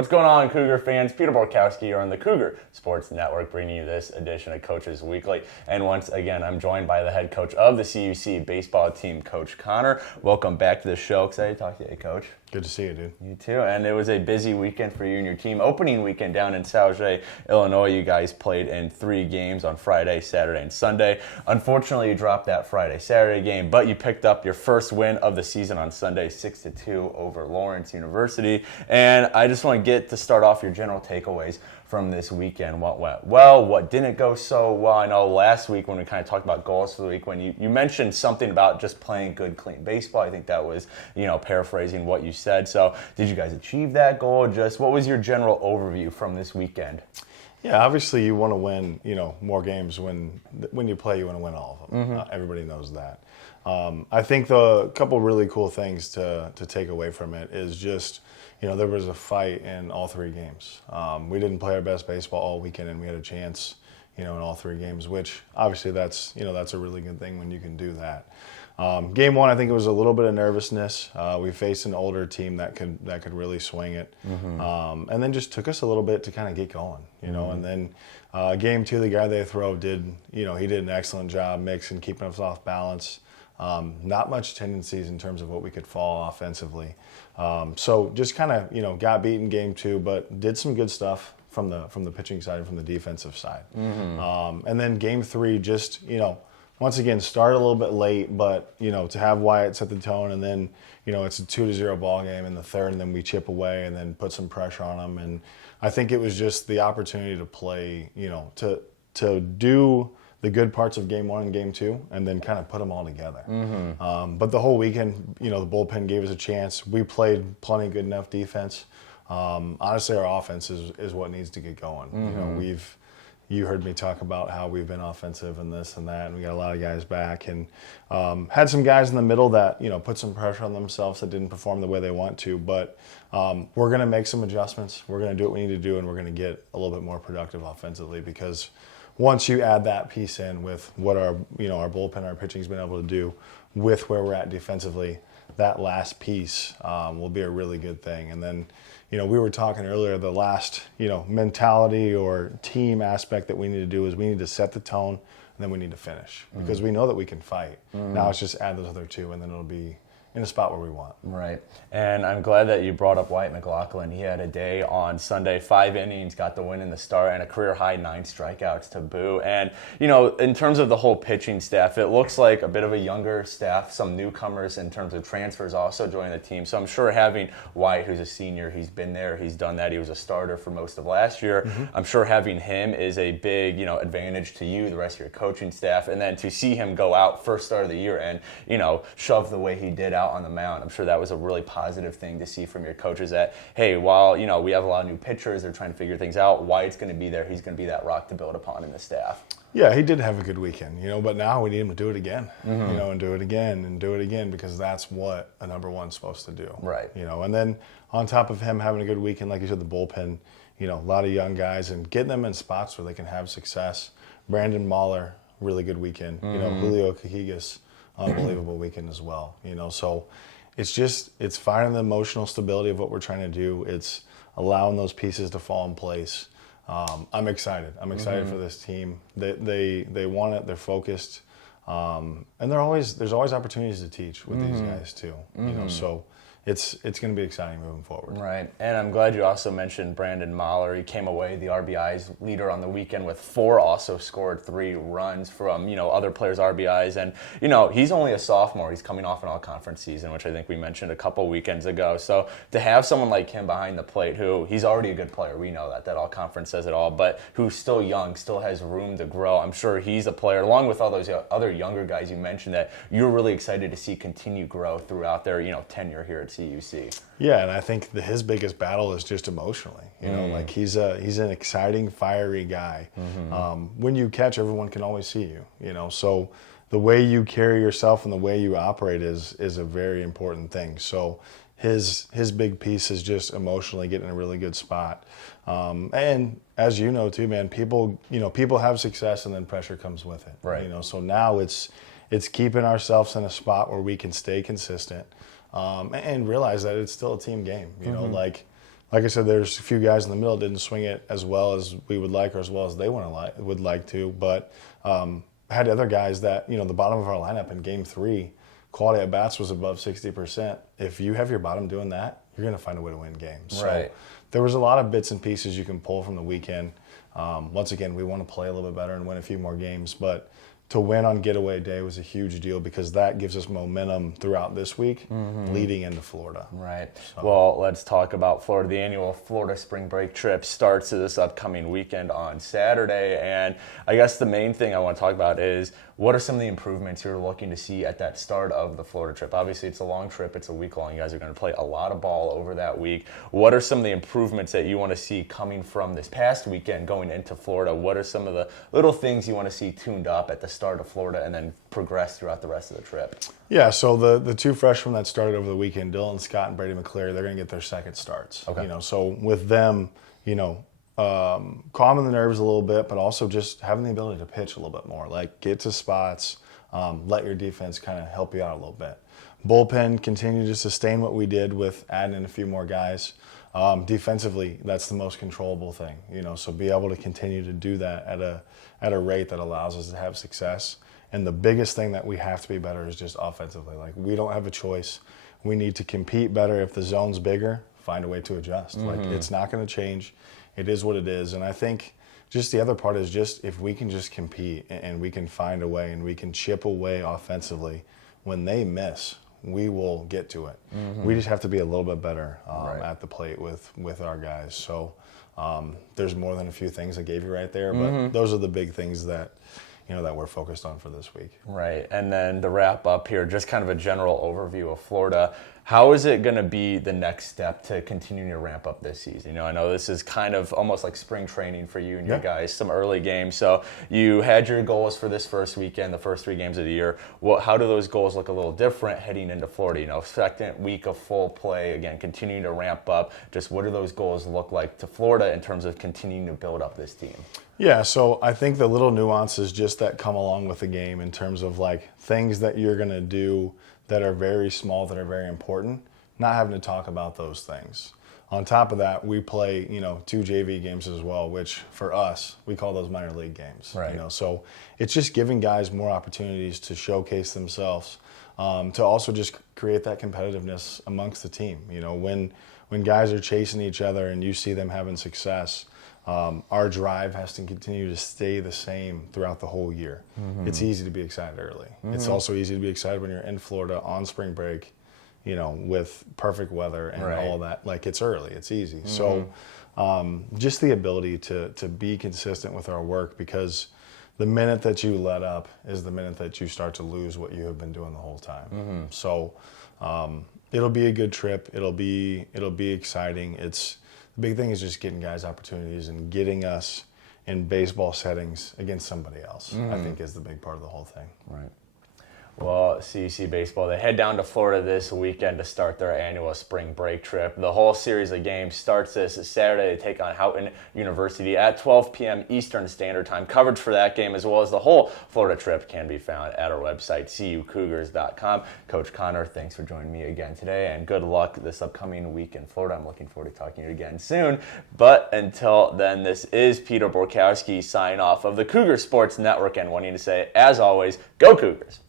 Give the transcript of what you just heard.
What's going on, Cougar fans? Peter Borkowski here on the Cougar Sports Network, bringing you this edition of Coaches Weekly. And once again, I'm joined by the head coach of the CUC baseball team, Coach Conner. Welcome back to the show. Excited to talk to you, Coach. Good to see you, dude. You too. And it was a busy weekend for you and your team. Opening weekend down in Sauget, Illinois. You guys played in 3 games on Friday, Saturday, and Sunday. Unfortunately, you dropped that Friday-Saturday game, but you picked up your first win of the season on Sunday, 6-2 over Lawrence University. And I just want to get to start off your general takeaways from this weekend. What went well, what didn't go so well. I know last week when we kind of talked about goals for the week, when you mentioned something about just playing good, clean baseball. I think that was, paraphrasing what you said. So did you guys achieve that goal? Just what was your general overview from this weekend? Yeah, obviously you want to win, more games. When you play, you want to win all of them. Mm-hmm. Everybody knows that. I think the couple really cool things to take away from it is just, there was a fight in all 3 games. We didn't play our best baseball all weekend, and we had a chance, in all 3 games, which obviously that's a really good thing when you can do that. Game 1, I think it was a little bit of nervousness. We faced an older team that could really swing it, and then just took us a little bit to kind of get going, And then Game 2, the guy they throw did an excellent job mixing, keeping us off balance. Not much tendencies in terms of what we could fall offensively. So just kind of got beat in Game 2, but did some good stuff from the pitching side and from the defensive side. And then Game 3, just once again, started a little bit late, but, to have Wyatt set the tone, and then, it's a 2-0 ball game in the third, and then we chip away and then put some pressure on them. And I think it was just the opportunity to play, to do the good parts of Game 1 and Game 2, and then kind of put them all together. But the whole weekend, the bullpen gave us a chance. We played plenty good enough defense. Honestly, our offense is what needs to get going. You heard me talk about how we've been offensive and this and that, and we got a lot of guys back, and had some guys in the middle that put some pressure on themselves that didn't perform the way they want to. But we're going to make some adjustments. We're going to do what we need to do, and we're going to get a little bit more productive offensively, because once you add that piece in with what our bullpen, our pitching's been able to do with where we're at defensively, that last piece will be a really good thing. And then, we were talking earlier, the last, mentality or team aspect that we need to do is we need to set the tone, and then we need to finish, because we know that we can fight. Now it's just add those other 2, and then it'll be in a spot where we want. Right. And I'm glad that you brought up Wyatt McLaughlin. He had a day on Sunday, 5 innings, got the win in the start, and a career-high 9 strikeouts to boot. And, in terms of the whole pitching staff, it looks like a bit of a younger staff, some newcomers in terms of transfers also joining the team. So I'm sure having Wyatt, who's a senior, he's been there, he's done that, he was a starter for most of last year. I'm sure having him is a big, advantage to you, the rest of your coaching staff. And then to see him go out first start of the year and, shove the way he did out on the mound, I'm sure that was a really positive thing to see from your coaches, that, hey, while, we have a lot of new pitchers, they're trying to figure things out, Wyatt's going to be there. He's going to be that rock to build upon in the staff. Yeah, he did have a good weekend, but now we need him to do it again, and do it again and do it again, because that's what a number one's supposed to do. Right. And then on top of him having a good weekend, like you said, the bullpen, a lot of young guys, and getting them in spots where they can have success. Brandon Mahler, really good weekend. Julio Cajigas, unbelievable weekend as well. So it's finding the emotional stability of what we're trying to do. It's allowing those pieces to fall in place. I'm excited. I'm excited for this team. They want it. They're focused, and there's always opportunities to teach with these guys too. So it's going to be exciting moving forward. Right. And I'm glad you also mentioned Brandon Mahler. He came away the RBIs leader on the weekend with 4, also scored 3 runs from, other players' RBIs. And, he's only a sophomore. He's coming off an all-conference season, which I think we mentioned a couple weekends ago. So to have someone like him behind the plate, who he's already a good player, we know that all-conference says it all, but who's still young, still has room to grow. I'm sure he's a player, along with all those other younger guys you mentioned, that you're really excited to see continue growth throughout their, tenure here at CUC. Yeah, and I think his biggest battle is just emotionally. Like he's an exciting, fiery guy. When you catch, everyone can always see you. So the way you carry yourself and the way you operate is a very important thing. So his big piece is just emotionally getting in a really good spot. And as you know too, man, people have success, and then pressure comes with it. Right. So now it's keeping ourselves in a spot where we can stay consistent. And realize that it's still a team game. Like like I said, there's a few guys in the middle that didn't swing it as well as we would like or as well as they would like to. But had other guys that, the bottom of our lineup in game 3, quality at bats was above 60%. If you have your bottom doing that, you're going to find a way to win games. Right. So there was a lot of bits and pieces you can pull from the weekend. Once again, we want to play a little bit better and win a few more games, but to win on getaway day was a huge deal because that gives us momentum throughout this week leading into Florida. Right. So. Well, let's talk about Florida. The annual Florida spring break trip starts this upcoming weekend on Saturday. And I guess the main thing I want to talk about is what are some of the improvements you're looking to see at that start of the Florida trip? Obviously, it's a long trip. It's a week long. You guys are going to play a lot of ball over that week. What are some of the improvements that you want to see coming from this past weekend going into Florida? What are some of the little things you want to see tuned up at the start of Florida and then progress throughout the rest of the trip? Yeah, so the 2 freshmen that started over the weekend, Dylan Scott and Brady McCleary, they're going to get their second starts. Okay. So with them, calming the nerves a little bit, but also just having the ability to pitch a little bit more. Like, get to spots, let your defense kind of help you out a little bit. Bullpen, continue to sustain what we did with adding in a few more guys. Defensively, that's the most controllable thing. So be able to continue to do that at a rate that allows us to have success. And the biggest thing that we have to be better is just offensively. Like, we don't have a choice. We need to compete better. If the zone's bigger, find a way to adjust. Like, it's not going to change. It is what it is. And I think just the other part is just if we can just compete and we can find a way and we can chip away offensively, when they miss, we will get to it. We just have to be a little bit better at the plate with our guys. So there's more than a few things I gave you right there, but those are the big things that that we're focused on for this week. Right. And then to wrap up here, just kind of a general overview of Florida. How is it going to be the next step to continue to ramp up this season? I know this is kind of almost like spring training for you and your guys, some early games. So you had your goals for this first weekend, the first 3 games of the year. How do those goals look a little different heading into Florida? Second week of full play, again, continuing to ramp up. Just what do those goals look like to Florida in terms of continuing to build up this team? Yeah, so I think the little nuances just that come along with the game in terms of like things that you're going to do that are very small, that are very important, not having to talk about those things. On top of that, we play, 2 JV games as well, which for us, we call those minor league games. Right. So it's just giving guys more opportunities to showcase themselves, to also just create that competitiveness amongst the team. When guys are chasing each other and you see them having success, our drive has to continue to stay the same throughout the whole year. It's easy to be excited early. It's also easy to be excited when you're in Florida on spring break, with perfect weather and all that. Like, it's early, it's easy. So just the ability to be consistent with our work, because the minute that you let up is the minute that you start to lose what you have been doing the whole time. So it'll be a good trip. It'll be exciting. The big thing is just getting guys opportunities and getting us in baseball settings against somebody else, I think, is the big part of the whole thing. Right. Well, CUC Baseball, they head down to Florida this weekend to start their annual spring break trip. The whole series of games starts this Saturday to take on Houghton University at 12 p.m. Eastern Standard Time. Coverage for that game as well as the whole Florida trip can be found at our website, cucougars.com. Coach Conner, thanks for joining me again today, and good luck this upcoming week in Florida. I'm looking forward to talking to you again soon. But until then, this is Peter Borkowski signing off of the Cougar Sports Network and wanting to say, as always, go Cougars!